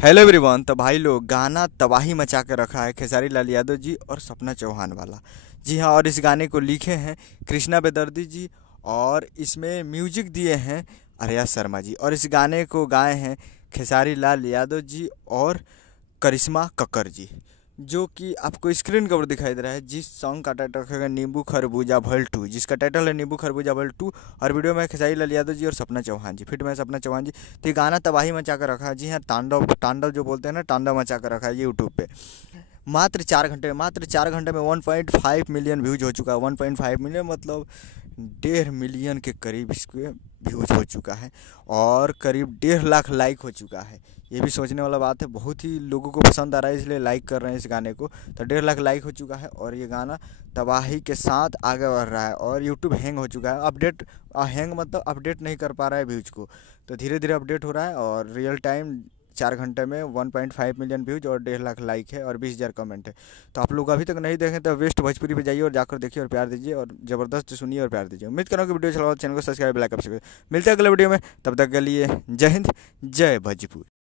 Hello everyone. तो भाई लोग, गाना तबाही मचा के रखा है खेसारी लाल यादव जी और सपना चौहान वाला। जी हाँ, और इस गाने को लिखे हैं कृष्णा बेदर्दी जी और इसमें म्यूजिक दिए हैं आर्या शर्मा जी, और इस गाने को गाए हैं खेसारी लाल यादव जी और करिश्मा कक्कर जी। जो कि आपको स्क्रीन के ऊपर दिखाई दे रहा है, जिस सॉन्ग का टाइटल रखा है नींबू खरबूजा भल टू, जिसका टाइटल है नींबू खरबूजा भल टू। और वीडियो में खेसारी लाल यादव जी और सपना चौहान जी, फिट में सपना चौहान जी। तो ये गाना तबाही मचा कर रखा है। जी हाँ, तांडव तांडव जो बोलते हैं ना, तांडव मचा कर रखा है यूट्यूब पे। मात्र 4 घंटे में 1.5 मिलियन व्यूज हो चुका है। 1.5 मिलियन मतलब 1.5 मिलियन के करीब इसके व्यूज हो चुका है, और करीब 1.5 लाख लाइक हो चुका है। ये भी सोचने वाला बात है, बहुत ही लोगों को पसंद आ रहा है इसलिए लाइक कर रहे हैं इस गाने को। तो 1.5 लाख लाइक हो चुका है, और ये गाना तबाही के साथ आगे बढ़ रहा है। और यूट्यूब हैंग हो चुका है, हैंग मतलब अपडेट नहीं कर पा रहा है व्यूज को। तो धीरे धीरे अपडेट हो रहा है, और रियल टाइम 4 घंटे में 1.5 मिलियन व्यूज और 1.5 लाख लाइक है और 20,000 कमेंट है। तो आप लोग अभी तक नहीं देखें तो वेस्ट भोजपुरी पे जाइए और जाकर देखिए और प्यार दीजिए, और ज़बरदस्त सुनिए और प्यार दीजिए। उम्मीद करूँ कि वीडियो चला, चैनल को सब्सक्राइब लाइक कर सकते। मिलते हैं अगले वीडियो में, तब तक के लिए जय हिंद, जय भोजपुर।